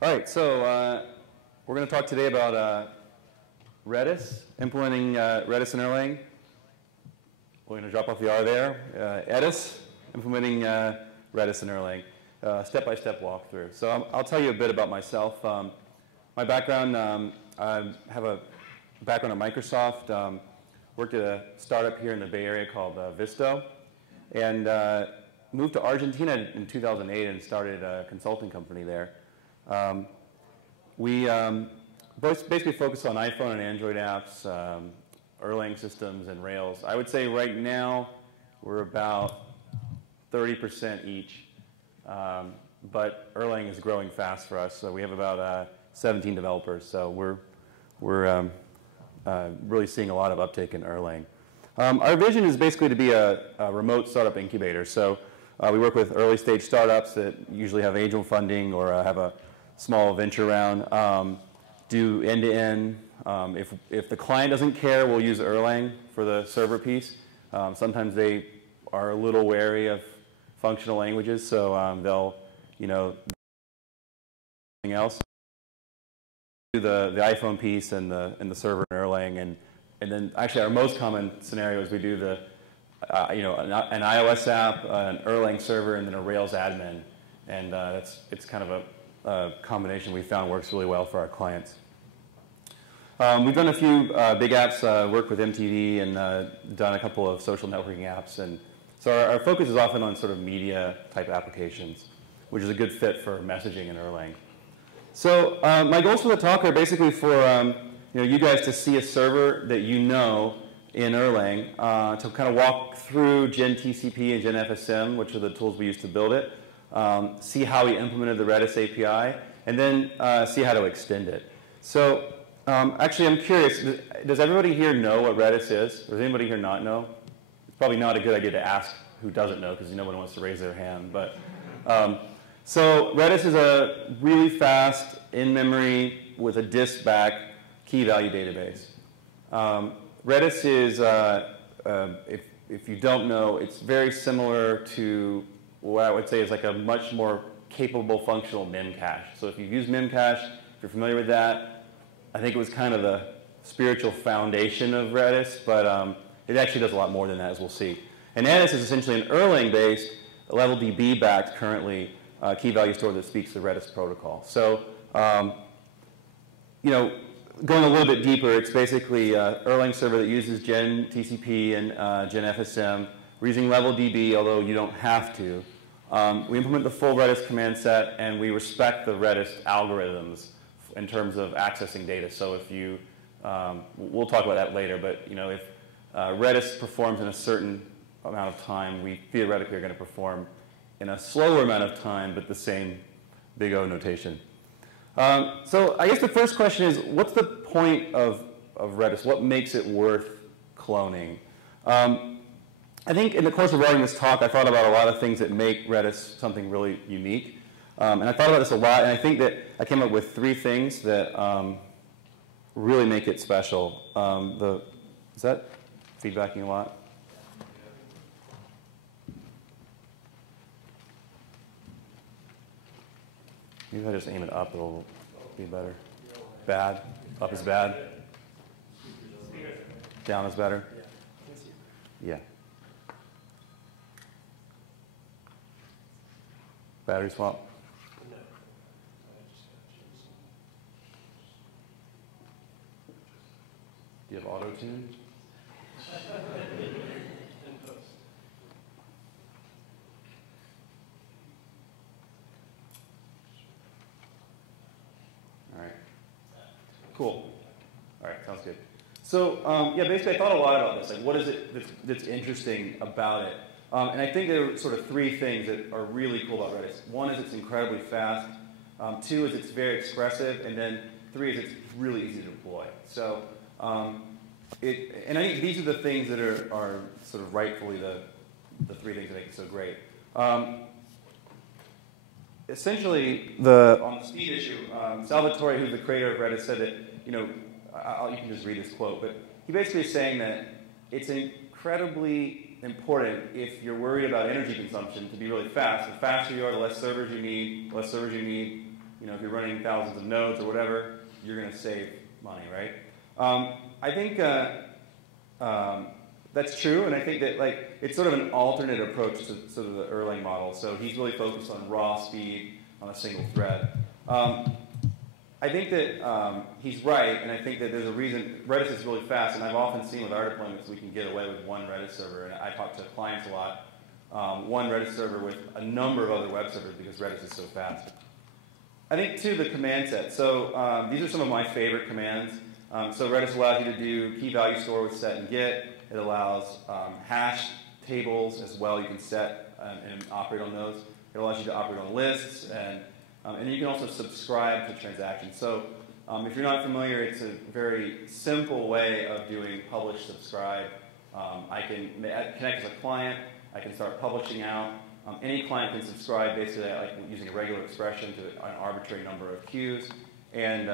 All right, so we're going to talk today about Redis, implementing Redis and Erlang. We're going to drop off the R there. Edis, implementing Redis and Erlang. Step-by-step walkthrough. So I'll tell you a bit about myself. My background, I have a background at Microsoft. Worked at a startup here in the Bay Area called Visto, and moved to Argentina in 2008 and started a consulting company there. We basically focus on iPhone and Android apps, Erlang systems, and Rails. I would say right now we're about 30% each, but Erlang is growing fast for us. So we have about 17 developers. So we're really seeing a lot of uptake in Erlang. Our vision is basically to be a remote startup incubator. So we work with early stage startups that usually have angel funding or have a small venture round, do end-to-end. If the client doesn't care, we'll use Erlang for the server piece. Sometimes they are a little wary of functional languages, so they'll, something else. Do the iPhone piece and the server in Erlang, and then actually our most common scenario is we do the an iOS app, an Erlang server, and then a Rails admin, and it's kind of a combination we found works really well for our clients. We've done a few big apps, worked with MTV, and done a couple of social networking apps, and so our focus is often on sort of media type applications, which is a good fit for messaging in Erlang. So my goals for the talk are basically for you guys to see a server that you know in Erlang, to kind of walk through GenTCP and GenFSM, which are the tools we use to build it, see how we implemented the Redis API, and then see how to extend it. So actually, I'm curious, does everybody here know what Redis is? Or does anybody here not know? It's probably not a good idea to ask who doesn't know, because no one wants to raise their hand. But so Redis is a really fast, in-memory, with a disk back, key-value database. Redis is, if you don't know, it's very similar to what I would say is like a much more capable functional memcache. So if you've used memcache, if you're familiar with that, I think it was kind of the spiritual foundation of Redis, but it actually does a lot more than that, as we'll see. And Edis is essentially an Erlang-based, LevelDB-backed currently key-value store that speaks the Redis protocol. So, going a little bit deeper, it's basically an Erlang server that uses GenTCP and GenFSM. We're using LevelDB, although you don't have to. We implement the full Redis command set, and we respect the Redis algorithms in terms of accessing data. So if you, we'll talk about that later, but if Redis performs in a certain amount of time, we theoretically are going to perform in a slower amount of time, but the same big O notation. So I guess the first question is, what's the point of Redis? What makes it worth cloning? I think in the course of writing this talk, I thought about a lot of things that make Redis something really unique. And I thought about this a lot, and I think that I came up with 3 things that really make it special. Is that feedbacking a lot? Maybe if I just aim it up, it'll be better. Bad? Up is bad? Down is better? Yeah. Battery swap? Do you have auto-tune? All right. Cool. All right, sounds good. So yeah, basically I thought a lot about this. Like, what is it that's interesting about it? And I think there are sort of 3 things that are really cool about Redis. 1 is it's incredibly fast. 2 is it's very expressive. And then 3 is it's really easy to deploy. So and I think these are the things that are sort of rightfully the 3 things that make it so great. Essentially, on the speed issue, Salvatore, who's the creator of Redis, said that, you can just read this quote, but he basically is saying that it's incredibly important if you're worried about energy consumption to be really fast. The faster you are, the less servers you need. The less servers you need, if you're running thousands of nodes or whatever, you're going to save money, right? I think that's true, and I think that it's sort of an alternate approach to sort of the Erlang model. So he's really focused on raw speed on a single thread. I think that he's right, and I think that there's a reason Redis is really fast, and I've often seen with our deployments we can get away with one Redis server, and I talk to clients a lot. One Redis server with a number of other web servers because Redis is so fast. I think, too, the command set. So these are some of my favorite commands. So Redis allows you to do key value store with set and get. It allows hash tables as well. You can set and operate on those. It allows you to operate on lists, and you can also subscribe to transactions. So if you're not familiar, it's a very simple way of doing publish, subscribe. I can connect as a client. I can start publishing out. Any client can subscribe basically like using a regular expression to an arbitrary number of queues, and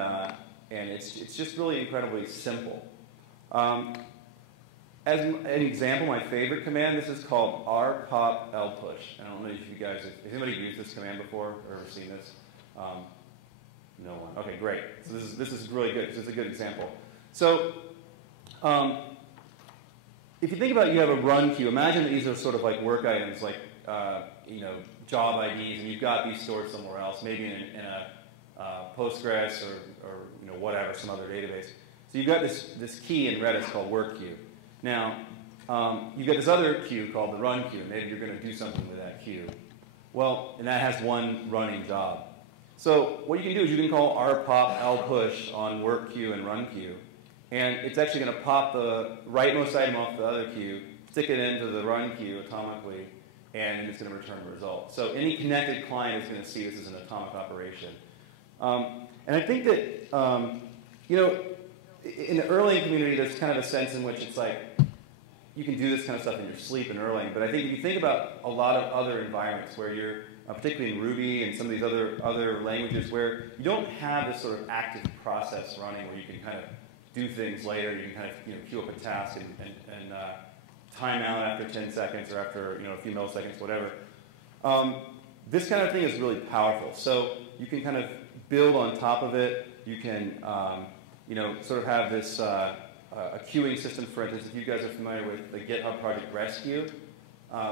it's just really incredibly simple. As an example, my favorite command, this is called rpop lpush. I don't know if you guys, has anybody used this command before or ever seen this? No one. Okay, great. So this is really good because it's a good example. So if you think about you have a run queue, imagine that these are sort of like work items, like job IDs, and you've got these stored somewhere else, maybe in a Postgres or whatever, some other database. So you've got this key in Redis called work queue. Now, you've got this other queue called the run queue. Maybe you're going to do something with that queue. Well, and that has one running job. So what you can do is you can call rpop lpush on work queue and run queue. And it's actually going to pop the rightmost item off the other queue, stick it into the run queue atomically, and it's going to return the result. So any connected client is going to see this as an atomic operation. And I think that, in the Erlang community, there's kind of a sense in which it's like, you can do this kind of stuff in your sleep in Erlang. But I think if you think about a lot of other environments where you're, particularly in Ruby and some of these other languages where you don't have this sort of active process running where you can kind of do things later, you can kind of queue up a task and time out after 10 seconds or after a few milliseconds, whatever. This kind of thing is really powerful. So you can kind of build on top of it. You can sort of have this a queuing system. For instance, if you guys are familiar with the GitHub project Rescue,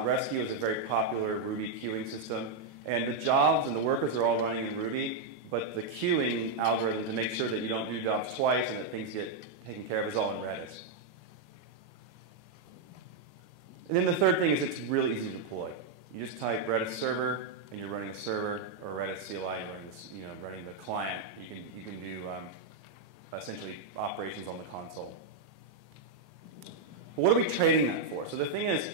Rescue is a very popular Ruby queuing system. And the jobs and the workers are all running in Ruby, but the queuing algorithm to make sure that you don't do jobs twice and that things get taken care of is all in Redis. And then the third thing is it's really easy to deploy. You just type Redis server, and you're running a server, or Redis CLI, and running the client. You can do essentially operations on the console. But what are we trading that for? So the thing is,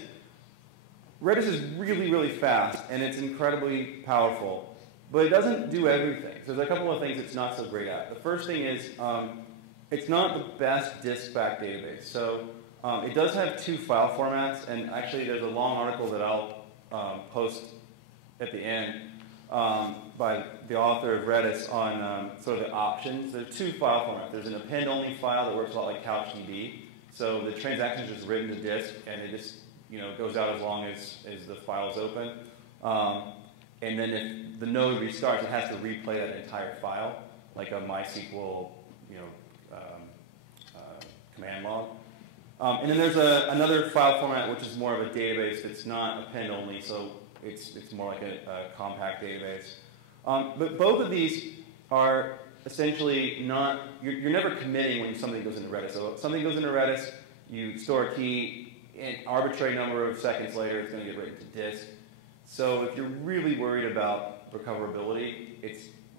Redis is really, really fast, and it's incredibly powerful, but it doesn't do everything. So there's a couple of things it's not so great at. The first thing is it's not the best disk-backed database. So it does have two file formats, and actually there's a long article that I'll post at the end by the author of Redis on sort of the options. There are two file formats. There's an append-only file that works a lot like CouchDB. So the transaction is just written to disk, and it just goes out as long as the file is open. And then if the node restarts, it has to replay that entire file, like a MySQL command log. And then there's another file format which is more of a database that's not append-only, so it's more like a compact database. But both of these are essentially not, you're never committing when something goes into Redis. So if something goes into Redis, you store a key, an arbitrary number of seconds later, it's going to get written to disk. So if you're really worried about recoverability,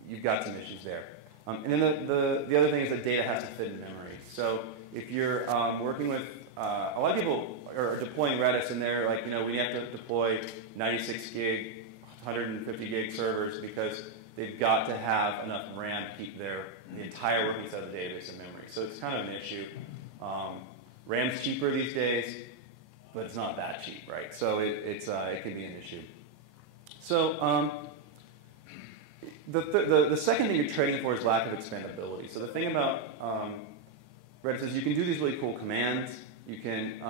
you've got some issues there. And then the other thing is that data has to fit in memory. So if you're working with, a lot of people are deploying Redis and they're like, we have to deploy 96 gig, 150 gig servers because they've got to have enough RAM to keep the entire working set of the database in memory. So it's kind of an issue. RAM's cheaper these days, but it's not that cheap, right? So it can be an issue. So the second thing you're trading for is lack of expandability. So the thing about Redis is you can do these really cool commands. You can,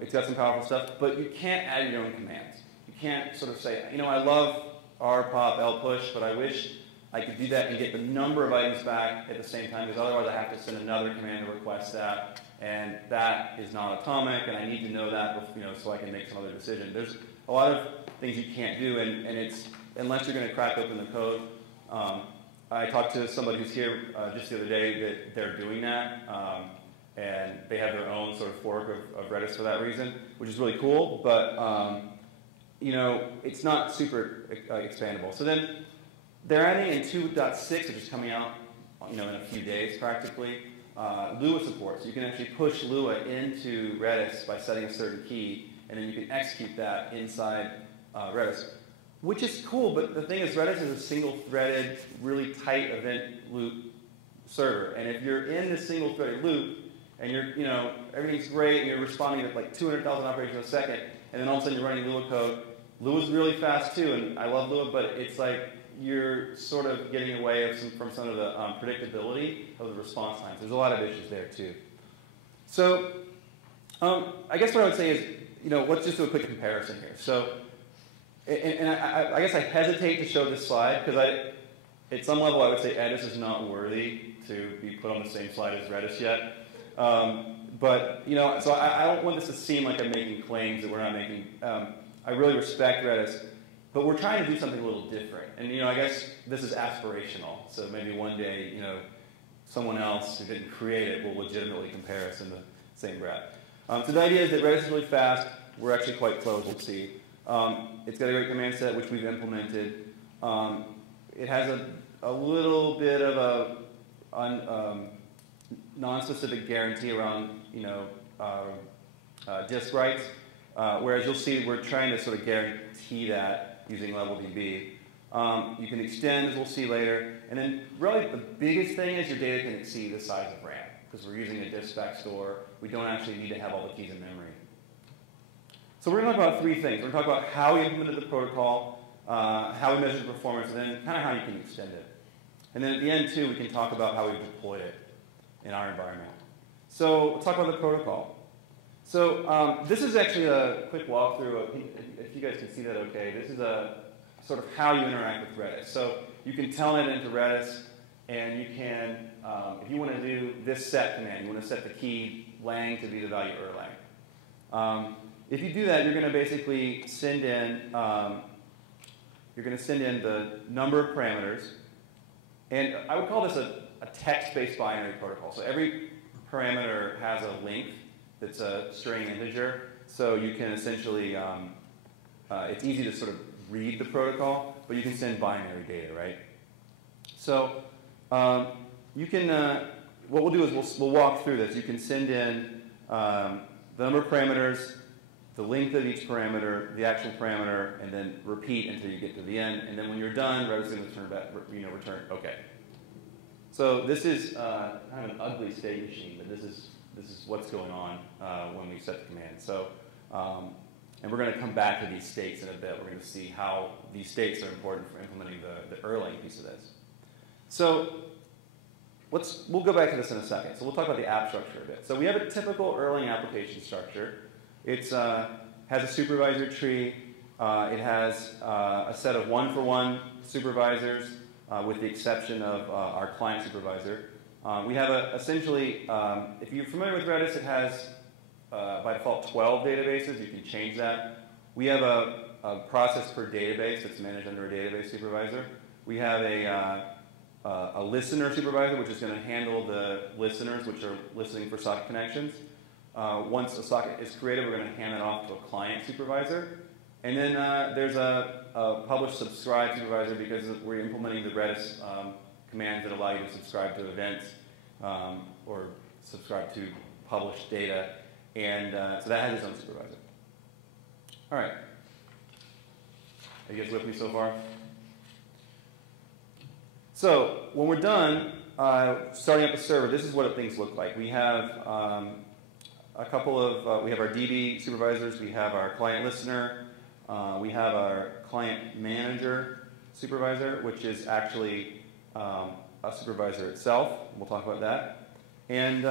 it's got some powerful stuff, but you can't add your own commands. You can't sort of say, I love rpop lpush, but I wish I could do that and get the number of items back at the same time, because otherwise I have to send another command to request that, and that is not atomic, and I need to know that, so I can make some other decision. There's a lot of things you can't do, and it's, unless you're going to crack open the code. I talked to somebody who's here just the other day that they're doing that, and they have their own sort of fork of Redis for that reason, which is really cool, but it's not super expandable. So then they're adding in 2.6, which is coming out in a few days practically, Lua support. So you can actually push Lua into Redis by setting a certain key, and then you can execute that inside Redis, which is cool, but the thing is Redis is a single-threaded, really tight event loop server. And if you're in this single-threaded loop, and everything's great, and you're responding at like 200,000 operations a second, and then all of a sudden you're running Lua code, Lua's really fast too, and I love Lua, but it's like you're sort of getting away from some of the predictability of the response times. There's a lot of issues there too. So I guess what I would say is, let's just do a quick comparison here. So, and I guess I hesitate to show this slide because at some level I would say Edis is not worthy to be put on the same slide as Redis yet. But so I don't want this to seem like I'm making claims that we're not making. I really respect Redis, but we're trying to do something a little different. And I guess this is aspirational. So maybe one day, someone else who didn't create it will legitimately compare us in the same breath. So the idea is that Redis is really fast. We're actually quite close, we'll see. It's got a great command set, which we've implemented. It has a little bit of a non-specific guarantee around, disk writes, whereas you'll see we're trying to sort of guarantee that using LevelDB. You can extend, as we'll see later, and then really the biggest thing is your data can exceed the size of RAM, because we're using a disk backstore. We don't actually need to have all the keys in memory. So we're going to talk about three things. We're going to talk about how we implemented the protocol, how we measured the performance, and then kind of how you can extend it. And then at the end, too, we can talk about how we've deployed it in our environment. So let's talk about the protocol. So this is actually a quick walkthrough. If you guys can see that okay, this is a sort of how you interact with Redis. So you can telnet into Redis, and you can, if you want to do this set command, you want to set the key lang to be the value Erlang. If you do that, you're going to basically send in, the number of parameters, and I would call this a text-based binary protocol. So every parameter has a length that's a string integer, so you can essentially, it's easy to sort of read the protocol, but you can send binary data, right? So you can, what we'll do is we'll walk through this. You can send in the number of parameters, the length of each parameter, the actual parameter, and then repeat until you get to the end. And then when you're done, Redis is going to turn back, return OK. So this is kind of an ugly state machine, but this is what's going on when we set the command. So, and we're going to come back to these states in a bit. We're going to see how these states are important for implementing the Erlang piece of this. So we'll go back to this in a second. So we'll talk about the app structure a bit. So we have a typical Erlang application structure. It has a supervisor tree. It has a set of one-for-one supervisors, with the exception of our client supervisor. We have essentially, if you're familiar with Redis, it has by default 12 databases. You can change that. We have a process per database that's managed under a database supervisor. We have a listener supervisor, which is going to handle the listeners, which are listening for socket connections. Once a socket is created, we're going to hand it off to a client supervisor. And then there's a publish subscribe supervisor, because we're implementing the Redis commands that allow you to subscribe to events or subscribe to published data. And so that has its own supervisor. All right. Are you guys with me so far? So when we're done starting up the server, this is what things look like. We have a couple of, we have our DB supervisors, we have our client listener, we have our client manager supervisor, which is actually a supervisor itself. We'll talk about that. And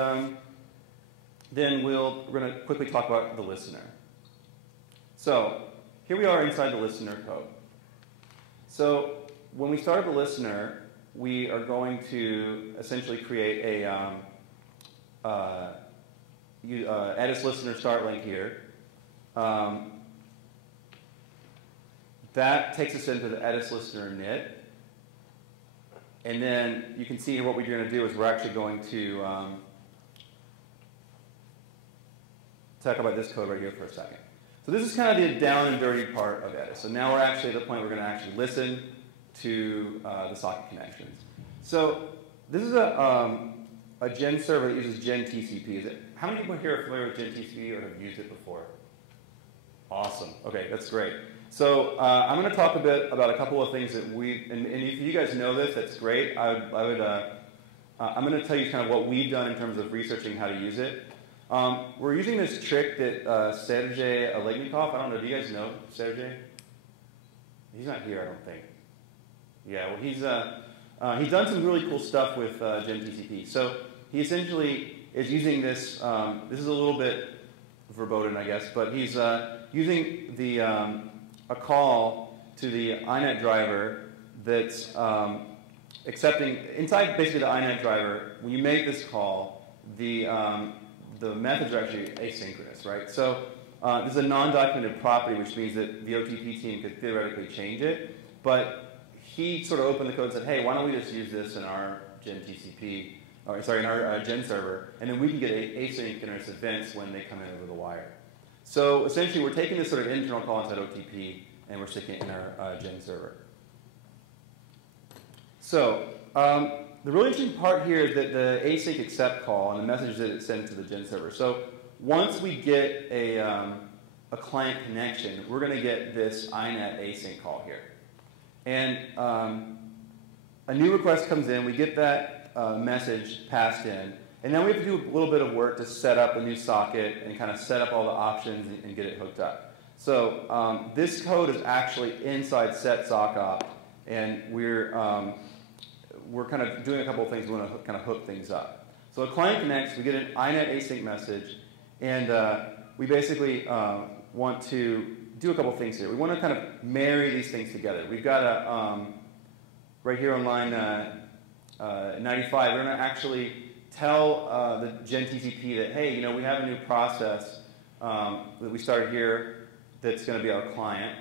then we're going to quickly talk about the listener. So here we are inside the listener code. So when we started the listener, we are going to essentially create a Edis listener start link here. That takes us into the Edis listener init. And then you can see here what we're going to do is we're actually going to talk about this code right here for a second. So this is kind of the down and dirty part of Edis. So now we're actually at the point where we're going to actually listen to the socket connections. So this is a Gen server that uses GenTCP. How many people here are familiar with GenTCP or have used it before? Awesome. Okay, that's great. So I'm going to talk a bit about a couple of things that and if you guys know this, that's great. I'm going to tell you kind of what we've done in terms of researching how to use it. We're using this trick that Sergey Olegnikov, I don't know, do you guys know Sergey? He's not here, I don't think. Yeah, well, he's done some really cool stuff with GenTCP. So he essentially is using this, this is a little bit verboten, I guess, but he's using a call to the INET driver that's accepting, inside basically the INET driver, when you make this call, the methods are actually asynchronous, right? So this is a non-documented property, which means that the OTP team could theoretically change it, but he sort of opened the code and said, hey, why don't we just use this in our GenTCP, or sorry, in our Gen server, and then we can get asynchronous events when they come in over the wire. So essentially, we're taking this sort of internal call inside OTP, and we're sticking it in our Gen server. So the really interesting part here is that the async accept call and the message that it sends to the Gen server. So once we get a client connection, we're going to get this INET async call here. And a new request comes in, we get that message passed in, and then we have to do a little bit of work to set up a new socket and kind of set up all the options and get it hooked up. So this code is actually inside set sockop, and we're kind of doing a couple of things. We want to kind of hook things up. So a client connects, we get an INET async message, and we basically want to do a couple of things here. We want to kind of marry these things together. We've got a, right here on line 95, we're going to actually tell the GenTCP that, hey, you know, we have a new process that we started here that's going to be our client.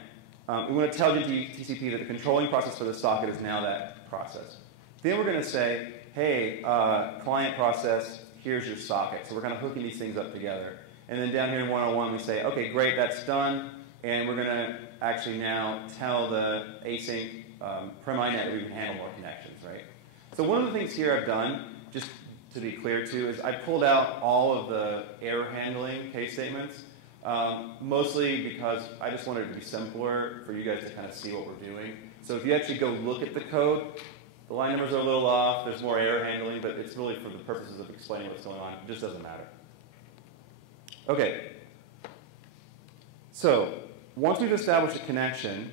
We want to tell GenTCP that the controlling process for the socket is now that process. Then we're going to say, hey, client process, here's your socket. So we're kind of hooking these things up together. And then down here in 101, we say, okay, great, that's done. And we're going to actually now tell the async prem-inet that we can handle more connections, right? So one of the things here I've done, just to be clear too, is I pulled out all of the error handling case statements, mostly because I just wanted it to be simpler for you guys to kind of see what we're doing. So if you actually go look at the code, the line numbers are a little off, there's more error handling, but it's really for the purposes of explaining what's going on. It just doesn't matter. Okay. So once we've established a connection,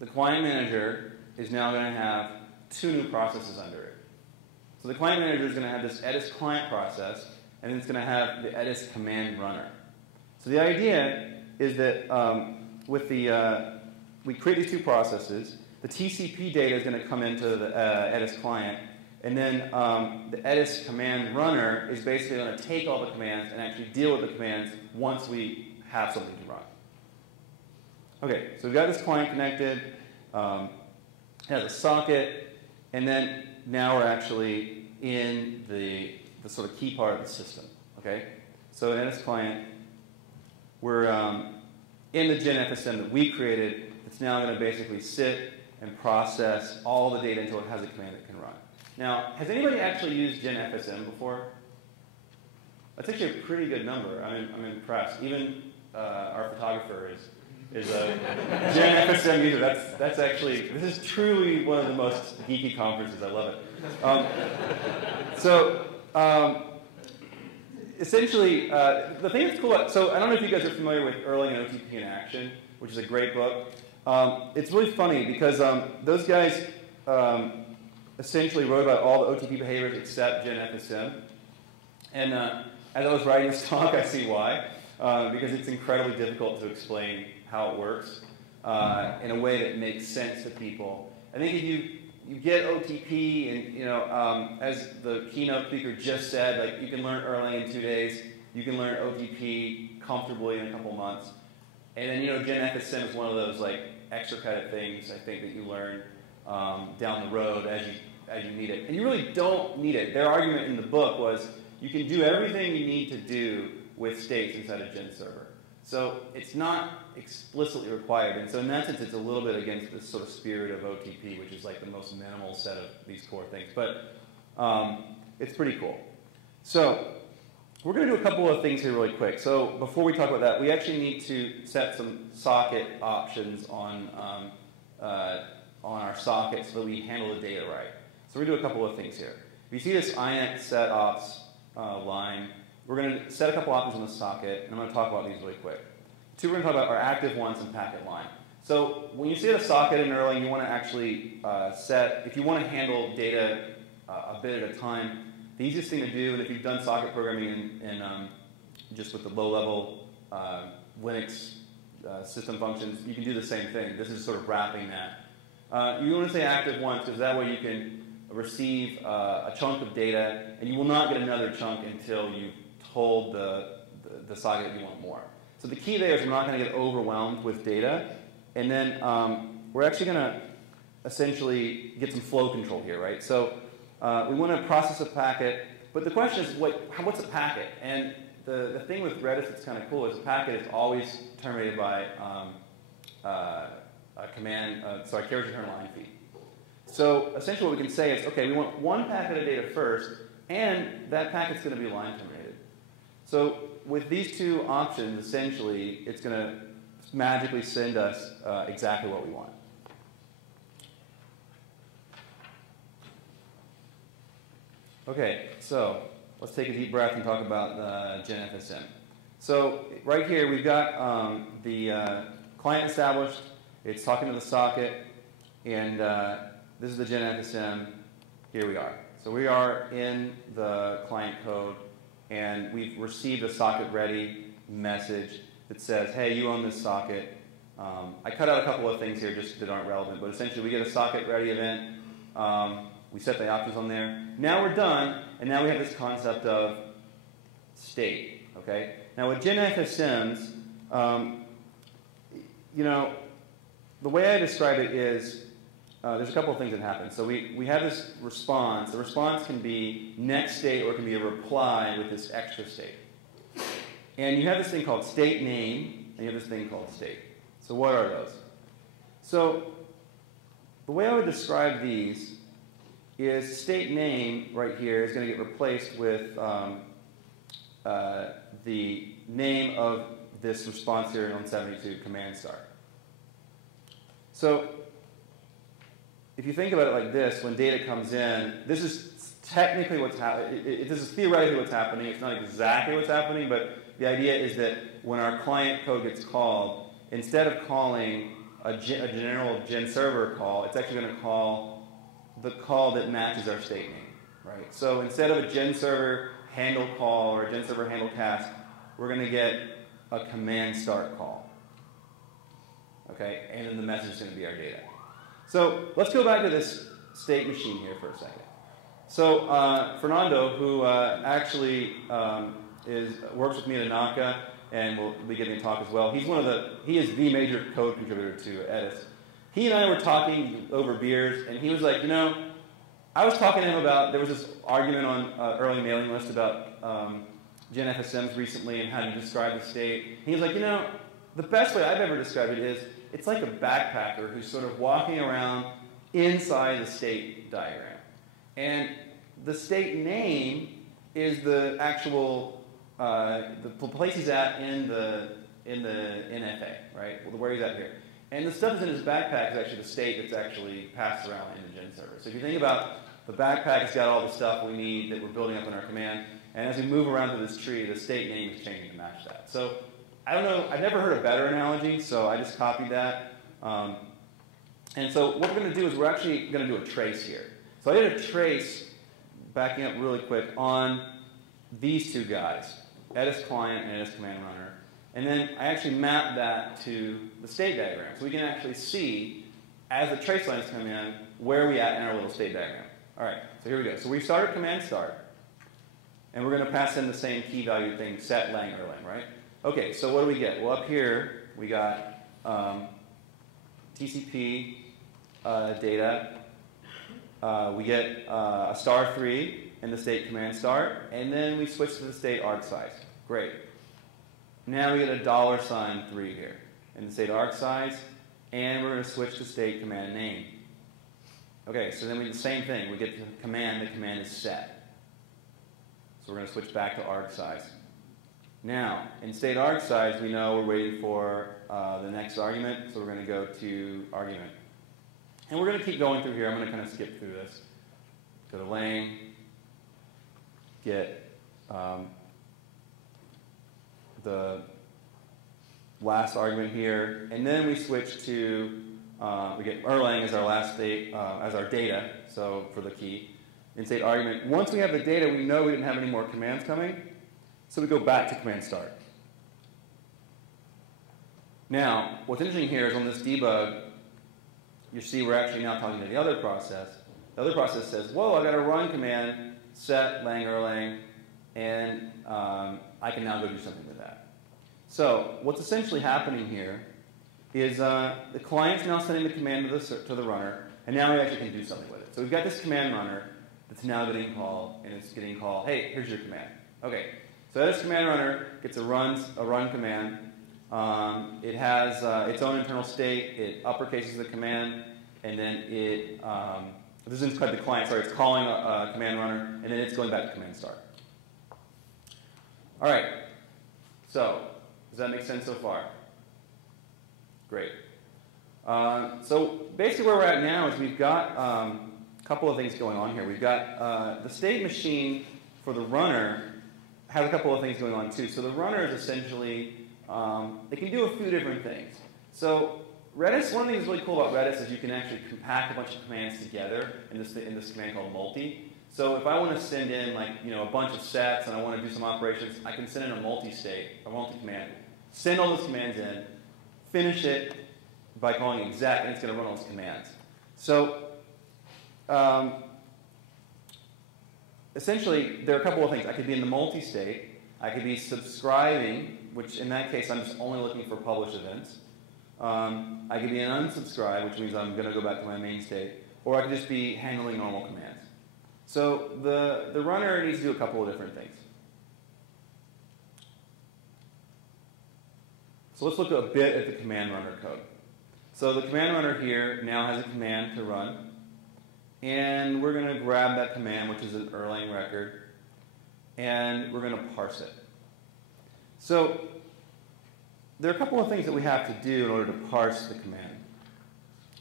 the client manager is now going to have two new processes under it. So the client manager is going to have this Edis client process, and then it's going to have the Edis command runner. So the idea is that with the, we create these two processes. The TCP data is going to come into the Edis client, and then the Edis command runner is basically going to take all the commands and actually deal with the commands once we have something to run. Okay, so we've got this client connected, it has a socket, and then now we're actually in the sort of key part of the system. Okay, so in Edis client, we're in the GenFSM that we created. It's now going to basically sit and process all the data until it has a command that can run. Now, has anybody actually used GenFSM before? That's actually a pretty good number. I'm impressed. Even our photographer is a GenFSM user. That's actually, this is truly one of the most geeky conferences. I love it. Essentially, the thing that's cool, so I don't know if you guys are familiar with Erlang and OTP in Action, which is a great book. It's really funny because those guys essentially wrote about all the OTP behaviors except GenFSM. And as I was writing this talk, I see why. Because it's incredibly difficult to explain how it works in a way that makes sense to people. I think if you you get OTP, and as the keynote speaker just said, like you can learn Erlang in 2 days. You can learn OTP comfortably in a couple months. And then GenFSM is one of those like extra credit things I think that you learn down the road as you need it. And you really don't need it. Their argument in the book was you can do everything you need to do with states inside a Gen server. So it's not explicitly required. And so in that sense, it's a little bit against this sort of spirit of OTP, which is like the most minimal set of these core things. But it's pretty cool. So we're going to do a couple of things here really quick. So before we talk about that, we actually need to set some socket options on our socket so that we handle the data right. So we're going to do a couple of things here. If you see this init set ops line, we're going to set a couple options on the socket, and I'm going to talk about these really quick. Two we're going to talk about are active ones and packet line. So when you see a socket in Erlang, you want to actually set, if you want to handle data a bit at a time, the easiest thing to do, and if you've done socket programming in just with the low-level Linux system functions, you can do the same thing. This is sort of wrapping that. You want to say active once, because that way you can receive a chunk of data, and you will not get another chunk until you've told the socket that you want more. So the key there is we're not going to get overwhelmed with data, and then we're actually going to essentially get some flow control here, right? So we want to process a packet, but the question is, what's a packet? And the thing with Redis that's kind of cool is a packet is always terminated by a command, carriage return line feed. So essentially what we can say is, okay, we want one packet of data first, and that packet's going to be line terminated. So with these two options, essentially, it's going to magically send us exactly what we want. Okay, so let's take a deep breath and talk about GenFSM. So right here, we've got the client established. It's talking to the socket, and this is the GenFSM. Here we are. So we are in the client code, and we've received a socket ready message that says, hey, you own this socket. I cut out a couple of things here just that aren't relevant, but essentially we get a socket ready event. We set the options on there. Now we're done, and now we have this concept of state. Okay. Now with GenFSMs, the way I describe it is there's a couple of things that happen. So we have this response. The response can be next state, or it can be a reply with this extra state. And you have this thing called state name, and you have this thing called state. So what are those? So the way I would describe these is state name right here is going to get replaced with the name of this response here on 72 command star. So if you think about it like this, when data comes in, this is technically what's happening. This is theoretically what's happening. It's not exactly what's happening, but the idea is that when our client code gets called, instead of calling a general gen server call, it's actually going to call the call that matches our state name, right? So instead of a gen server handle call or a gen server handle cast, we're going to get a command start call, okay? And then the message is going to be our data. So let's go back to this state machine here for a second. So Fernando, who actually works with me at Anaka and will be giving a talk as well, he is the major code contributor to Edis. He and I were talking over beers, and he was like, I was talking to him about, there was this argument on early mailing list about GenFSMs recently and how to describe the state. He was like, the best way I've ever described it is, it's like a backpacker who's sort of walking around inside the state diagram. And the state name is the actual, the place he's at in the NFA, right? Well, where he's at here. And the stuff that's in his backpack is actually the state that's actually passed around in the gen server. So if you think about the backpack, it's got all the stuff we need that we're building up in our command. And as we move around through this tree, the state name is changing to match that. So I don't know, I've never heard a better analogy, so I just copied that. And so what we're going to do is we're actually going to do a trace here. So I did a trace, backing up really quick, on these two guys, Edis client and Edis command runner. And then I actually mapped that to the state diagram. So we can actually see, as the trace lines come in, where are we at in our little state diagram? All right, so here we go. So we start at command start, and we're going to pass in the same key value thing, set, lang, Erlang, right? Okay, so what do we get? Well, up here, we got TCP data. We get a *3 in the state command start, and then we switch to the state arg size. Great. Now we get a $3 here in the state arg size, and we're going to switch to state command name. Okay, so then we do the same thing. We get the command is set. So we're going to switch back to arg size. Now, in state arg size, we know we're waiting for the next argument, so we're going to go to argument. And we're going to keep going through here. I'm going to kind of skip through this. Go to lang, get the last argument here, and then we switch to, we get Erlang as our last state, as our data, so for the key. In state argument, once we have the data, we know we didn't have any more commands coming, so we go back to command start. Now, what's interesting here is on this debug, you see we're actually now talking to the other process. The other process says, whoa, I got a run command, set, lang, Erlang, and I can now go do something with that. So what's essentially happening here is the client's now sending the command to the runner, and now we actually can do something with it. So we've got this command runner that's now getting called, and it's getting called, hey, here's your command. Okay, so this command runner gets a run command. It has its own internal state. It uppercases the command, and then it, this is inside the client, sorry, it's calling a command runner, and then it's going back to command start. All right, so does that make sense so far? Great. So basically where we're at now is we've got a couple of things going on here. We've got the state machine for the runner has a couple of things going on too. So the runner is essentially, it can do a few different things. So Redis, one of the things that's really cool about Redis is you can actually compact a bunch of commands together in this command called multi. So if I want to send in a bunch of sets and I want to do some operations, I can send in a multi-state, a multi-command, send all those commands in, finish it by calling exec, and it's going to run all those commands. So essentially, there are a couple of things. I could be in the multi-state. I could be subscribing, which in that case, I'm just only looking for publish events. I could be an unsubscribe, which means I'm going to go back to my main state. Or I could just be handling normal commands. So the runner needs to do a couple of different things. So let's look a bit at the command runner code. So the command runner here now has a command to run. And we're going to grab that command, which is an Erlang record, and we're going to parse it. So there are a couple of things that we have to do in order to parse the command.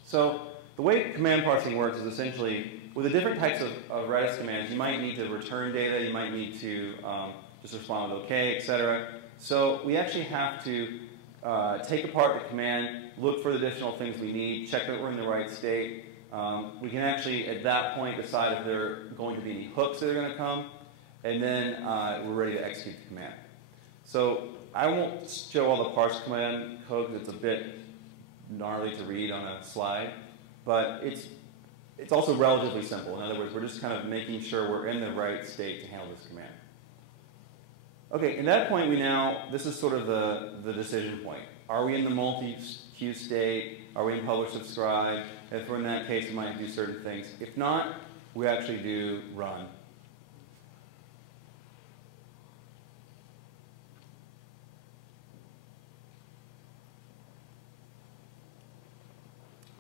So the way command parsing works is essentially, with the different types of Redis commands, you might need to return data, you might need to just respond with OK, etc. So we actually have to take apart the command, look for the additional things we need, check that we're in the right state. We can actually, at that point, decide if there are going to be any hooks that are going to come, and then we're ready to execute the command. So I won't show all the parse command code because it's a bit gnarly to read on a slide, but it's also relatively simple. In other words, we're just kind of making sure we're in the right state to handle this command. Okay, at that point, this is sort of the decision point. Are we in the multi-queue state? Are we in publish subscribe? If we're in that case, we might do certain things. If not, we actually do run.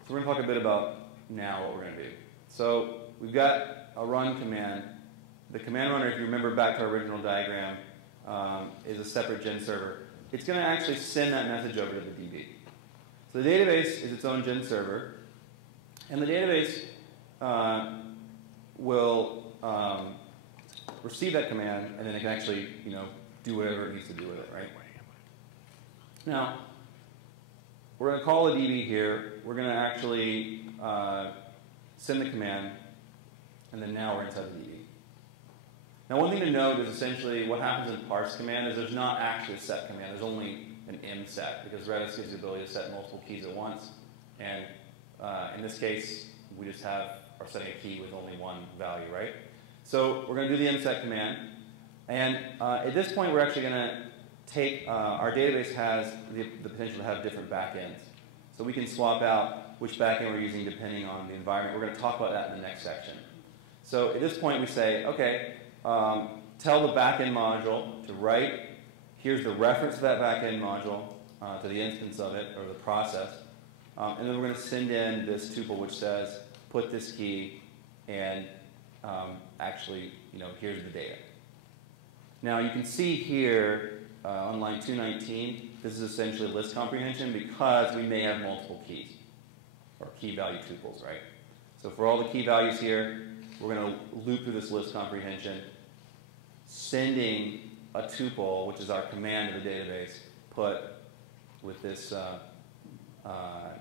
So we're going to talk a bit about now what we're going to do. So we've got a run command. The command runner, if you remember back to our original diagram, is a separate gen server. It's going to actually send that message over to the DB. So the database is its own gen server. And the database will receive that command, and then it can actually do whatever it needs to do with it, right? Now, we're going to call a DB here. We're going to actually send the command, and then now we're inside the DB. Now, one thing to note is essentially what happens in parse command is there's not actually a set command. There's only an mset, because Redis gives you the ability to set multiple keys at once. And in this case, we just are setting a key with only one value, right? So we're going to do the mset command. And at this point, we're actually going to take, our database has the potential to have different backends. So we can swap out which backend we're using depending on the environment. We're going to talk about that in the next section. So at this point, we say, OK, tell the backend module to write. Here's the reference to that backend module, to the instance of it, or the process. And then we're going to send in this tuple which says, put this key, and actually, here's the data. Now, you can see here on line 219, this is essentially list comprehension because we may have multiple keys, or key value tuples, right? So for all the key values here, we're going to loop through this list comprehension, sending a tuple, which is our command to the database, put with this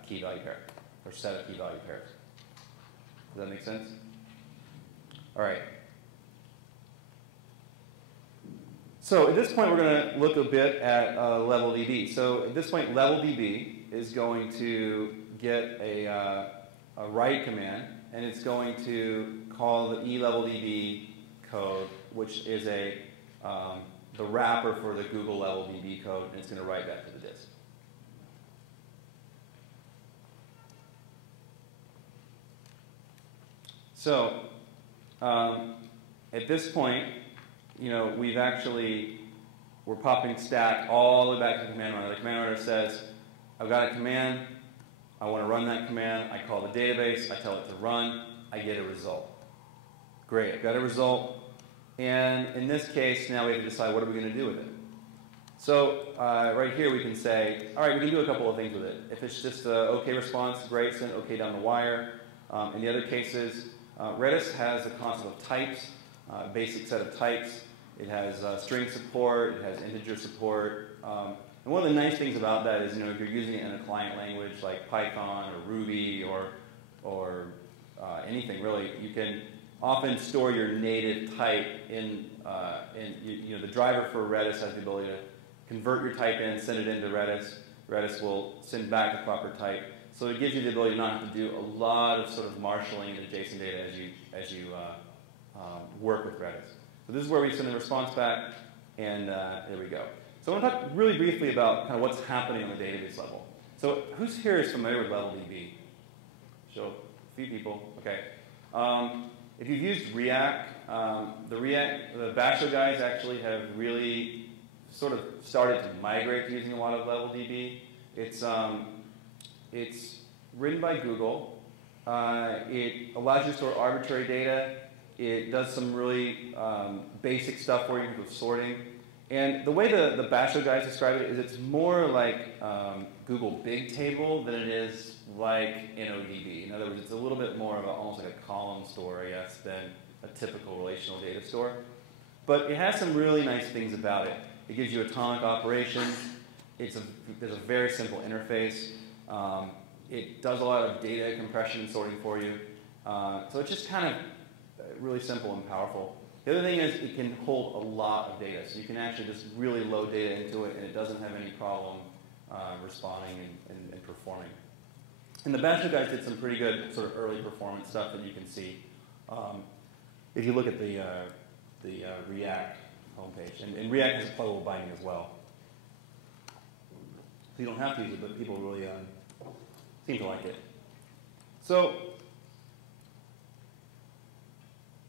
key value pair, or set of key value pairs. Does that make sense? All right. So at this point, we're going to look a bit at LevelDB. So at this point, LevelDB is going to get a write command, and it's going to call the eLevelDB code, which is the wrapper for the Google LevelDB code, and it's going to write that to the disk. So at this point, we're popping stack all the way back to the command runner. The command runner says, I've got a command, I want to run that command, I call the database, I tell it to run, I get a result. Great, I've got a result, and in this case, now we have to decide what are we going to do with it. So right here we can say, all right, we can do a couple of things with it. If it's just an OK response, great, send OK down the wire. In the other cases, Redis has a concept of types, basic set of types. It has string support, it has integer support. And one of the nice things about that is, if you're using it in a client language like Python or Ruby or anything really, you can often store your native type in the driver for Redis has the ability to convert your type in, send it into Redis. Redis will send back the proper type. So it gives you the ability not to have to do a lot of sort of marshalling the JSON data as you work with Redis. So this is where we send the response back, and there we go. So I want to talk really briefly about kind of what's happening on the database level. So who's here is familiar with LevelDB? Show a few people. Okay. If you've used React, the Bachelor guys actually have really sort of started to migrate to using a lot of LevelDB. It's written by Google. It allows you to store arbitrary data. It does some really basic stuff for you with sorting. And the way the Bachelor guys describe it is it's more like Google Bigtable than it is like NODB. In other words, it's a little bit more of almost like a column store, I guess, than a typical relational data store. But it has some really nice things about it. It gives you atomic operations. There's a very simple interface. It does a lot of data compression and sorting for you. So it's just kind of really simple and powerful. The other thing is it can hold a lot of data. So you can actually just really load data into it, and it doesn't have any problem responding and performing. And the Bachelor guys did some pretty good sort of early performance stuff that you can see if you look at the React homepage. And React has a pluggable binding as well. So you don't have to use it, but people really seem to like it. So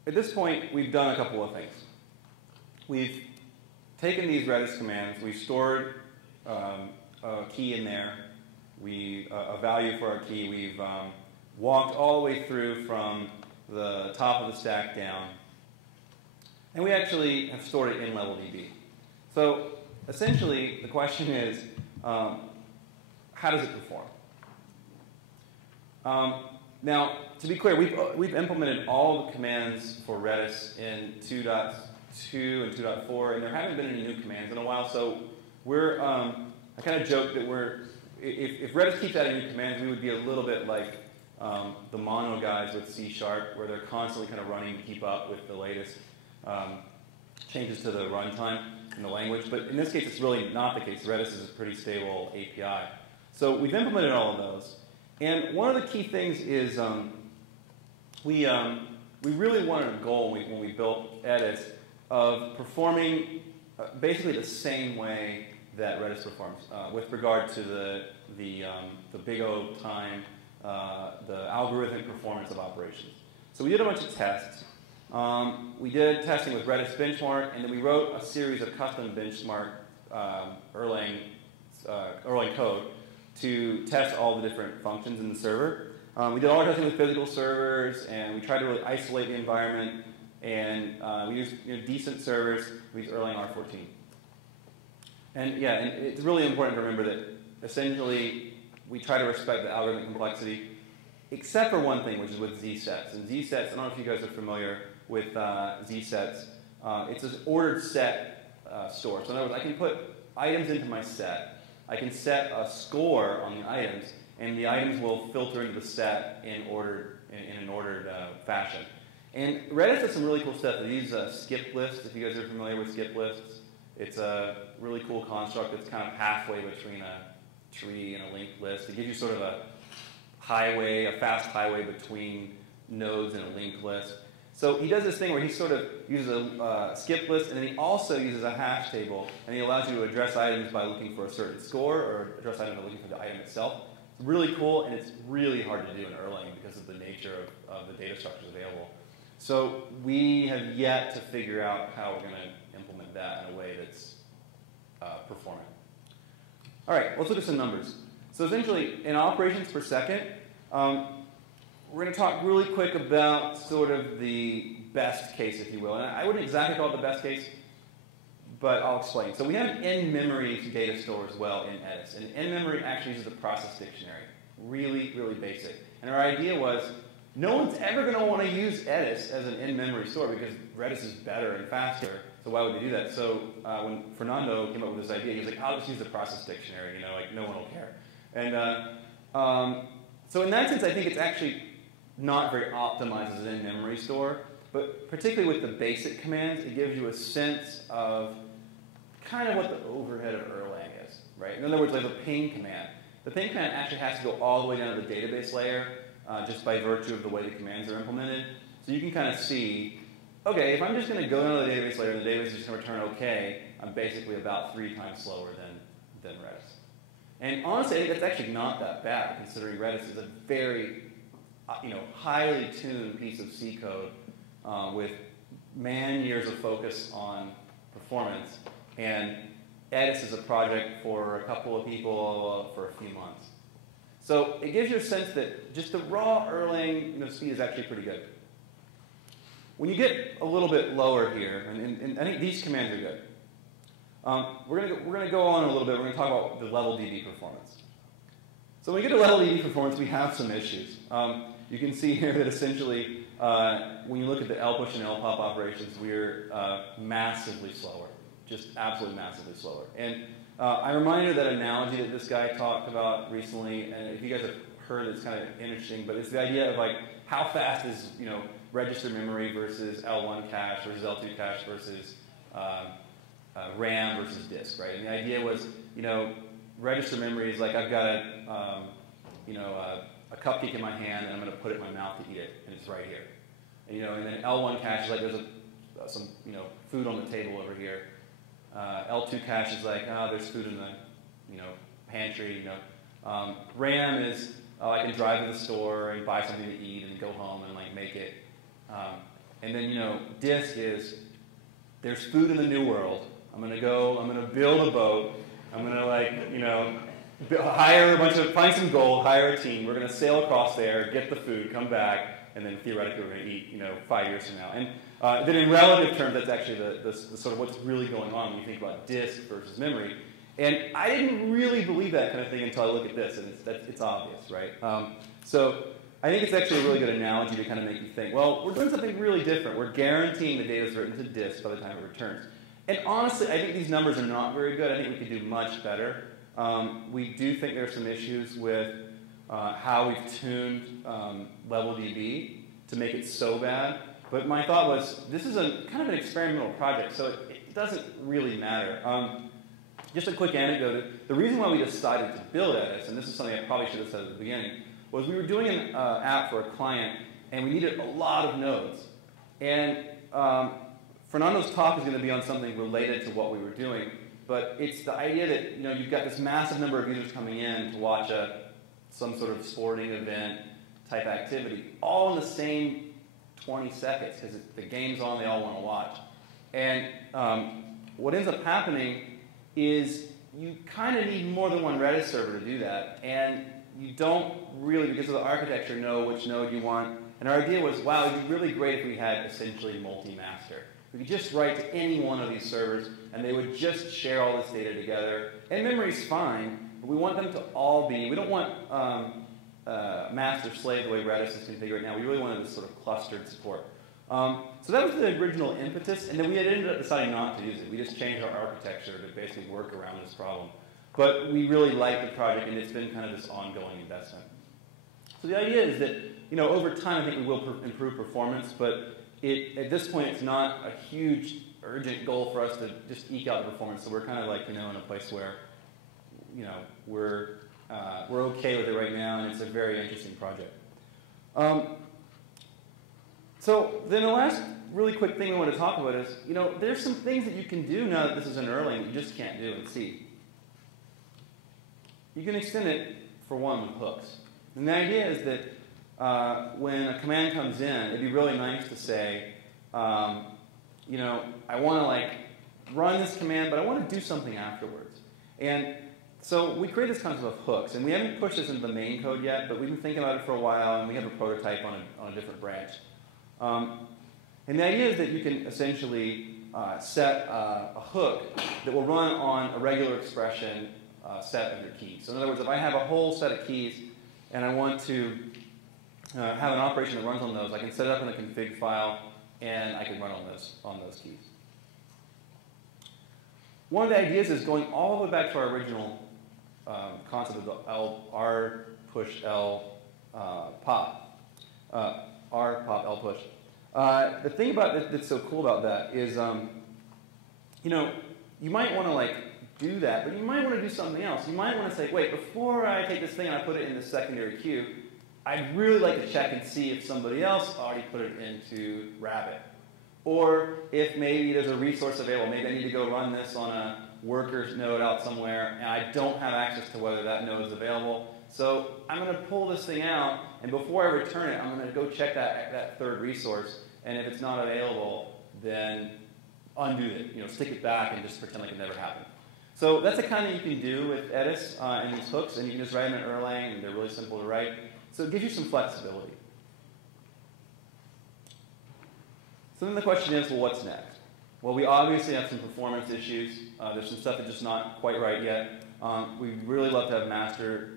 at this point, we've done a couple of things. We've taken these Redis commands, we've stored a key in there, a value for our key, we've walked all the way through from the top of the stack down, and we actually have stored it in LevelDB. So essentially, the question is, how does it perform? Now, to be clear, we've implemented all the commands for Redis in 2.2 and 2.4, and there haven't been any new commands in a while. So I kind of joke that if Redis keeps adding new commands, we would be a little bit like the mono guys with C#, where they're constantly kind of running to keep up with the latest changes to the runtime in the language. But in this case, it's really not the case. Redis is a pretty stable API. So we've implemented all of those. And one of the key things is we really wanted a goal when we built Edis of performing basically the same way that Redis performs with regard to the big O time, the algorithmic performance of operations. So we did a bunch of tests. We did testing with Redis benchmark, and then we wrote a series of custom benchmark Erlang code to test all the different functions in the server. We did all our testing with physical servers, and we tried to really isolate the environment, and we used decent servers. We used Erlang R14. And yeah, and it's really important to remember that essentially we try to respect the algorithmic complexity, except for one thing, which is with Zsets. And Zsets, I don't know if you guys are familiar with Zsets. It's an ordered set store. So in other words, I can put items into my set. I can set a score on the items, and the items will filter into the set in an ordered fashion. And Redis does some really cool stuff. They use skip lists, if you guys are familiar with skip lists. It's a really cool construct that's kind of halfway between a tree and a linked list. It gives you sort of a highway, a fast highway between nodes and a linked list. So he does this thing where he sort of uses a skip list, and then he also uses a hash table, and he allows you to address items by looking for a certain score or address items by looking for the item itself. It's really cool, and it's really hard to do in Erlang because of the nature of the data structures available. So we have yet to figure out how we're going to implement that in a way that's performant. All right, let's look at some numbers. So essentially, in operations per second, we're going to talk really quick about sort of the best case, if you will. And I wouldn't exactly call it the best case, but I'll explain. So we have an in-memory data store as well in Edis. And in-memory actually uses a process dictionary. Really, really basic. And our idea was, no one's ever going to want to use Edis as an in-memory store because Redis is better and faster. So why would they do that? So when Fernando came up with this idea, he was like, I'll just use the process dictionary. You know, like no one will care. And so in that sense, I think it's actually not very optimized as an in-memory store. But particularly with the basic commands, it gives you a sense of kind of what the overhead of Erlang is, right? In other words, like the ping command. The ping command actually has to go all the way down to the database layer just by virtue of the way the commands are implemented. So you can kind of see, okay, if I'm just going to go down to the database layer and the database is just going to return okay, I'm basically about 3 times slower than Redis. And honestly, I think that's actually not that bad, considering Redis is a very highly tuned piece of C code with man-years of focus on performance. And Edis is a project for a couple of people for a few months. So it gives you a sense that just the raw Erlang speed is actually pretty good. When you get a little bit lower here, and I think these commands are good, we're going to go on a little bit. We're going to talk about the LevelDB performance. So when we get to LevelDB performance, we have some issues. You can see here that essentially, when you look at the LPush and LPOP operations, we're massively slower, just absolutely massively slower. And I remind you that analogy that this guy talked about recently, and if you guys have heard, it's kind of interesting, but it's the idea of like how fast is register memory versus L1 cache versus L2 cache versus RAM versus disk, right? And the idea was, register memory is like I've got a cupcake in my hand and I'm going to put it in my mouth to eat it, and it's right here. And then L1 cache is like there's some food on the table over here. L2 cache is like there's food in the pantry. RAM is I can drive to the store and buy something to eat and go home and like make it. And then disk is there's food in the new world. I'm going to build a boat. I'm going to hire a bunch of, find some gold, hire a team. We're going to sail across there, get the food, come back, and then theoretically we're going to eat 5 years from now. And then in relative terms, that's actually the sort of what's really going on when you think about disk versus memory. And I didn't really believe that kind of thing until I look at this, and it's obvious, right? So I think it's actually a really good analogy to kind of make you think, well, we're doing something really different. We're guaranteeing the data is written to disk by the time it returns. And honestly, I think these numbers are not very good. I think we could do much better. We do think there are some issues with how we've tuned LevelDB to make it so bad. But my thought was, this is kind of an experimental project, so it doesn't really matter. Just a quick anecdote. The reason why we decided to build Edis, and this is something I probably should have said at the beginning, was we were doing an app for a client, and we needed a lot of nodes. And Fernando's talk is going to be on something related to what we were doing, but it's the idea that you've got this massive number of users coming in to watch some sort of sporting event type activity, all in the same 20 seconds, because the game's on, they all want to watch. And what ends up happening is you kind of need more than one Redis server to do that, and you don't really, because of the architecture, know which node you want. And our idea was, wow, it'd be really great if we had essentially multi-master. We could just write to any one of these servers, and they would just share all this data together. And memory's fine, but we want them to all be, we don't want master-slave the way Redis is configured right now. We really wanted this sort of clustered support. So that was the original impetus, and then we had ended up deciding not to use it. We just changed our architecture to basically work around this problem. But we really like the project, and it's been kind of this ongoing investment. So the idea is that, over time, I think we will improve performance, but at this point, it's not a huge, urgent goal for us to just eke out the performance. So we're kind of like, in a place where, we're okay with it right now, and it's a very interesting project. So then the last really quick thing I want to talk about is, there's some things that you can do now that this is in Erlang that you just can't do in C. You can extend it, for one, with hooks. And the idea is that when a command comes in, it'd be really nice to say, I want to run this command, but I want to do something afterwards. And so we created this concept of hooks, and we haven't pushed this into the main code yet, but we've been thinking about it for a while, and we have a prototype on a different branch. And the idea is that you can essentially set a hook that will run on a regular expression set of your keys. So in other words, if I have a whole set of keys and I want to have an operation that runs on those, I can set it up in the config file and I can run on those keys. One of the ideas is going all the way back to our original concept of the R push L pop. R pop L push. The thing about it that's so cool about that is, you might want to do that, but you might want to do something else. You might want to say, wait, before I take this thing and I put it in the secondary queue, I'd really like to check and see if somebody else already put it into Rabbit. Or if maybe there's a resource available. Maybe I need to go run this on a worker's node out somewhere, and I don't have access to whether that node is available. So I'm going to pull this thing out, and before I return it, I'm going to go check that third resource. And if it's not available, then undo it. Stick it back and just pretend like it never happened. So that's the kind that you can do with Edis and these hooks, and you can just write them in Erlang, and they're really simple to write. So it gives you some flexibility. So then the question is, well, what's next? Well, we obviously have some performance issues. There's some stuff that's just not quite right yet. We'd really love to have master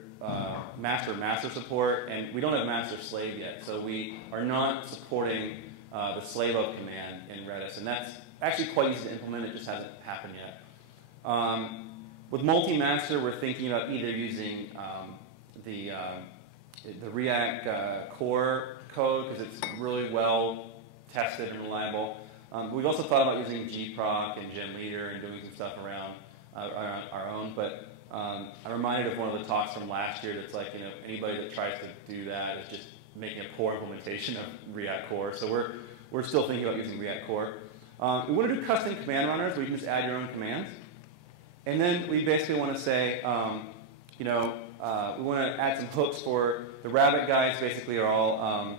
support, and we don't have master slave yet. So we are not supporting the slave of command in Redis, and that's actually quite easy to implement. It just hasn't happened yet. With multi-master, we're thinking about either using the React core code, because it's really well tested and reliable. We've also thought about using gproc and genleader and doing some stuff around our own, but I'm reminded of one of the talks from last year that's like, anybody that tries to do that is just making a poor implementation of React core. So we're still thinking about using React core. We want to do custom command runners where you can just add your own commands. And then we basically want to say, we want to add some hooks for the Rabbit guys. Basically, are all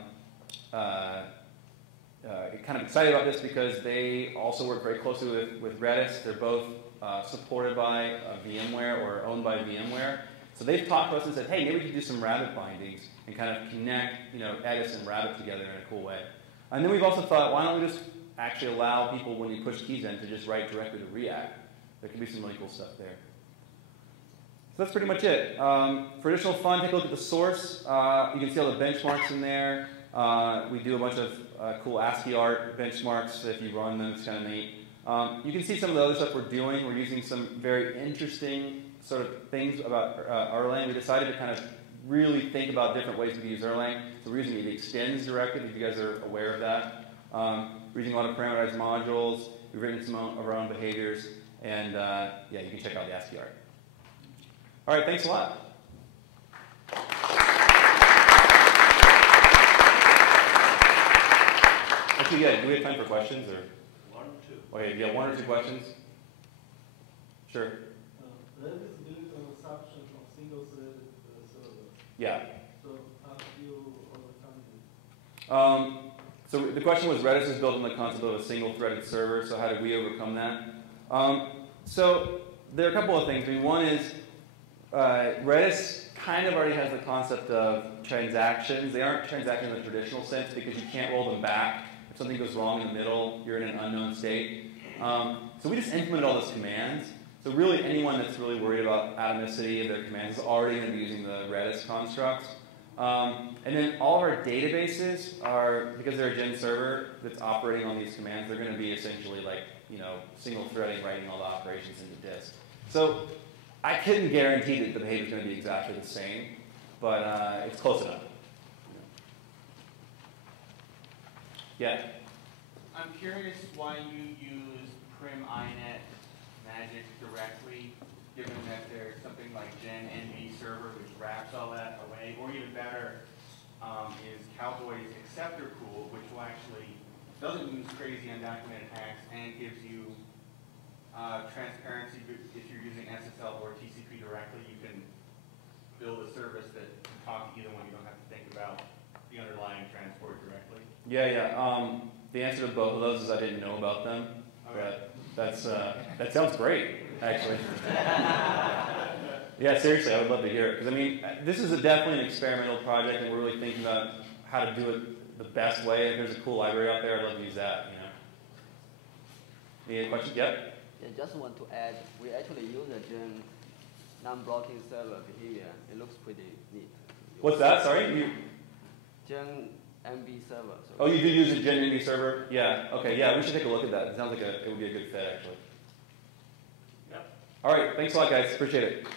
kind of excited about this because they also work very closely with Redis. They're both supported by VMware or owned by VMware. So they've talked to us and said, hey, maybe we could do some Rabbit bindings and kind of connect Edis and Rabbit together in a cool way. And then we've also thought, why don't we just actually allow people, when you push keys in, to just write directly to React? There could be some really cool stuff there. So that's pretty much it. For additional fun, take a look at the source. You can see all the benchmarks in there. We do a bunch of cool ASCII art benchmarks. If you run them, it's kind of neat. You can see some of the other stuff we're doing. We're using some very interesting sort of things about Erlang. We decided to kind of really think about different ways we can use Erlang. So we're using the extends directive, if you guys are aware of that. We're using a lot of parameterized modules. We've written some of our own behaviors. And yeah, you can check out the ASCII art. All right, thanks a lot. Actually, yeah, do we have time for questions? Or? One or two. Okay, yeah, one or two questions? Sure. Redis built an assumption from single-threaded server. Yeah. So how do you overcome it? So the question was, Redis is built on the concept of a single-threaded server, so how did we overcome that? So there are a couple of things. I mean, one is Redis kind of already has the concept of transactions. They aren't transactions in the traditional sense because you can't roll them back. If something goes wrong in the middle, you're in an unknown state. So we just implemented all those commands. So really anyone that's really worried about atomicity of their commands is already going to be using the Redis constructs. And then all of our databases are, because they're a Gen server that's operating on these commands, they're going to be essentially like, single threading, writing all the operations into disk. So I couldn't guarantee that the behavior is going to be exactly the same, but it's close enough. Yeah? I'm curious why you use prim inet magic directly, given that there's something like GenFSM server which wraps all that away, or even better is Cowboy's acceptor pool, which will actually doesn't use crazy undocumented hacks and gives you transparency. If you're using SSL or TCP directly, you can build a service that can talk to either one. You don't have to think about the underlying transport directly. Yeah. The answer to both of those is I didn't know about them. Okay. But that sounds great, actually. Yeah, seriously, I would love to hear it. Because, I mean, this is definitely an experimental project, and we're really thinking about how to do it the best way. If there's a cool library out there, I'd love to use that, Any questions? Yep? Yeah, just want to add, we actually use a Gen non-blocking server behavior. It looks pretty neat. What's that? Sorry? Gen MB server. Oh, you do use a Gen MB server? Yeah. Okay, yeah, we should take a look at that. It sounds like it would be a good fit, actually. Yep. All right, thanks a lot, guys. Appreciate it.